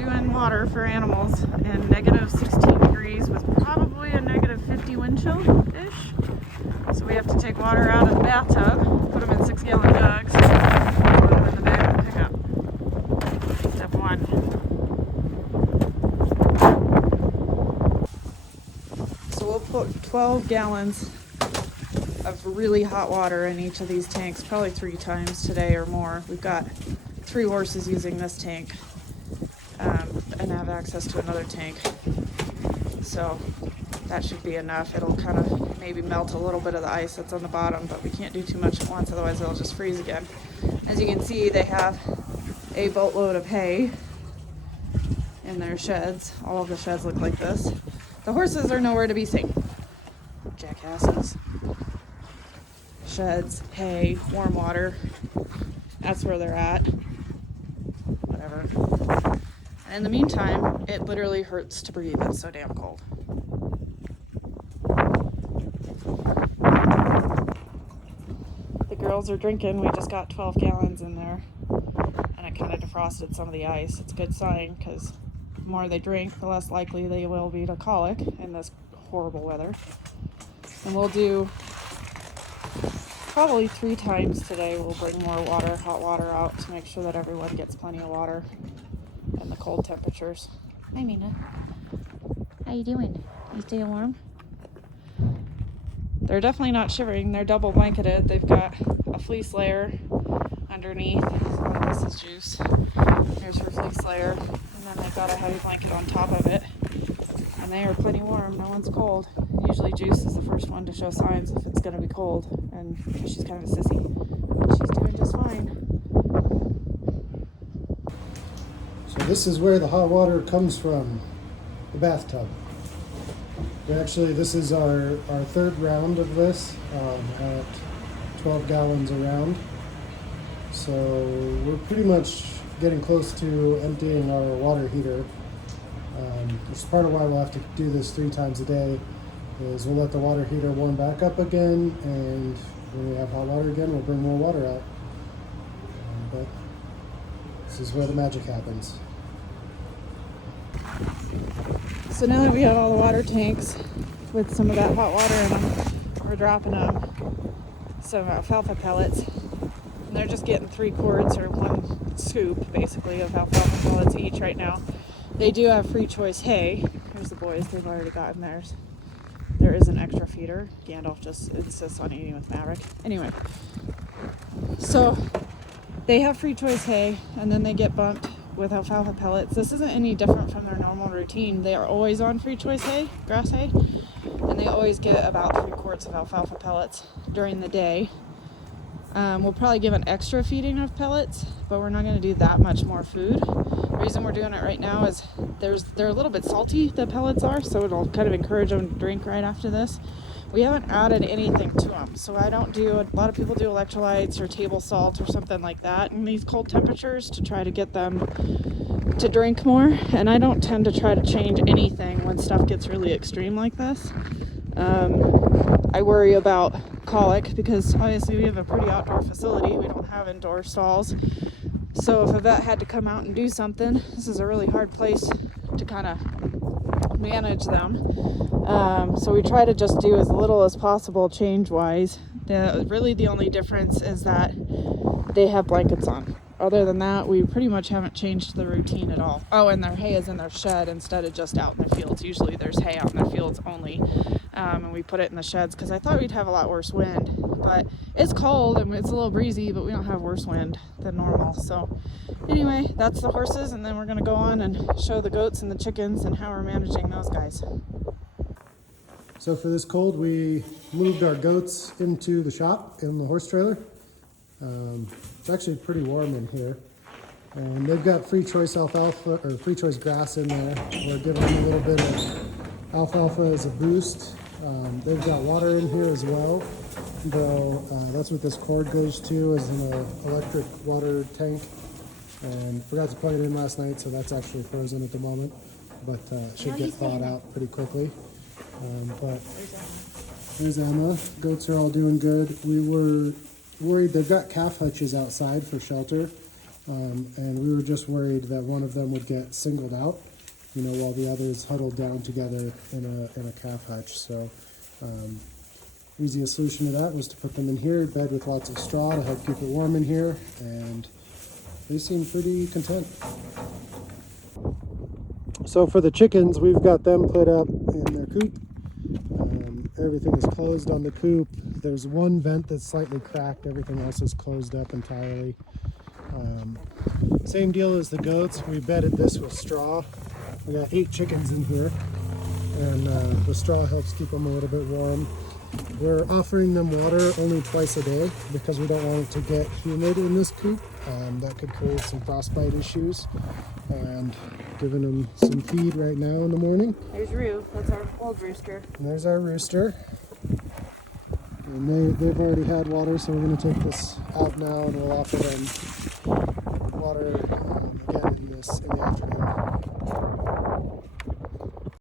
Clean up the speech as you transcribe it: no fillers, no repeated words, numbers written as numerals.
doing water for animals in negative 16 degrees with probably a negative 50 wind chill-ish. So we have to take water out of the bathtub, put them in 6-gallon jugs, put them in the bag and pick up. Step 1. So we'll put 12 gallons of really hot water in each of these tanks, probably 3 times today or more. We've got 3 horses using this tank and have access to another tank. So that should be enough. It'll kind of maybe melt a little bit of the ice that's on the bottom, but we can't do too much at once, otherwise it'll just freeze again. As you can see, they have a boatload of hay in their sheds. All of the sheds look like this. The horses are nowhere to be seen. Jackasses. Sheds, hay, warm water. That's where they're at. Whatever. And in the meantime, it literally hurts to breathe. It's so damn cold. The girls are drinking. We just got 12 gallons in there. And it kind of defrosted some of the ice. It's a good sign because the more they drink, the less likely they will be to colic in this horrible weather. And we'll do probably 3 times today. We'll bring more water, hot water out to make sure that everyone gets plenty of water in the cold temperatures. Hi, Mina. How you doing? You staying warm? They're definitely not shivering. They're double blanketed. They've got a fleece layer underneath. So this is Juice. Here's her fleece layer. And then they've got a heavy blanket on top of it. And they are plenty warm. No one's cold. Usually Juice is the first one to show signs if it's going to be cold. And she's kind of a sissy. She's doing just fine. So this is where the hot water comes from, the bathtub. This is our 3rd round of this at 12 gallons a round. So we're pretty much getting close to emptying our water heater. Which is part of why we'll have to do this 3 times a day, is we'll let the water heater warm back up again, and when we have hot water again, we'll bring more water out. But this is where the magic happens. So now that we have all the water tanks with some of that hot water in them, we're dropping some alfalfa pellets. And they're just getting 3 quarts or 1 scoop, basically, of alfalfa pellets each right now. They do have free choice hay. Here's the boys, they've already gotten theirs. There is an extra feeder. Gandalf just insists on eating with Maverick. Anyway, so they have free choice hay, and then they get bumped with alfalfa pellets. This isn't any different from their normal routine. They are always on free choice hay, grass hay, and they always get about 3 quarts of alfalfa pellets during the day. We'll probably give an extra feeding of pellets, but we're not going to do that much more food. The reason we're doing it right now is they're a little bit salty, the pellets are, so it'll kind of encourage them to drink right after this. We haven't added anything to them, so I don't do, a lot of people do electrolytes or table salt or something like that in these cold temperatures to try to get them to drink more, and I don't tend to try to change anything when stuff gets really extreme like this. I worry about colic because obviously we have a pretty outdoor facility. We don't have indoor stalls. So if a vet had to come out and do something, this is a really hard place to kind of manage them. So we try to just do as little as possible change-wise. Really the only difference is that they have blankets on. Other than that, we pretty much haven't changed the routine at all. Oh, and their hay is in their shed instead of just out in their fields. Usually there's hay out in their fields only. And we put it in the sheds because I thought we'd have a lot worse wind. But it's cold and it's a little breezy, but we don't have worse wind than normal. So anyway, that's the horses, and then we're going to go on and show the goats and the chickens and how we're managing those guys. So for this cold, we moved our goats into the shop in the horse trailer. It's actually pretty warm in here. And they've got free choice alfalfa, or free choice grass in there. We're giving them a little bit of alfalfa as a boost. They've got water in here as well, though that's what this cord goes to, is an electric water tank. And forgot to plug it in last night, so that's actually frozen at the moment, but should get thawed out pretty quickly. But there's Emma. Goats are all doing good. We were worried. They've got calf hutches outside for shelter. and we were just worried that one of them would get singled out, you know, while the others huddled down together in a calf hutch. So easiest solution to that was to put them in here, bed with lots of straw to help keep it warm in here, and they seem pretty content. So for the chickens, we've got them put up in their coop. Everything is closed on the coop. There's one vent that's slightly cracked. Everything else is closed up entirely. Same deal as the goats. We bedded this with straw. We got 8 chickens in here, and the straw helps keep them a little bit warm. We're offering them water only twice a day because we don't want it to get humid in this coop. That could create some frostbite issues. And giving them some feed right now in the morning. There's Roo. That's our old rooster. And there's our rooster. And they've already had water, so we're going to take this out now and we'll offer them water again in the afternoon.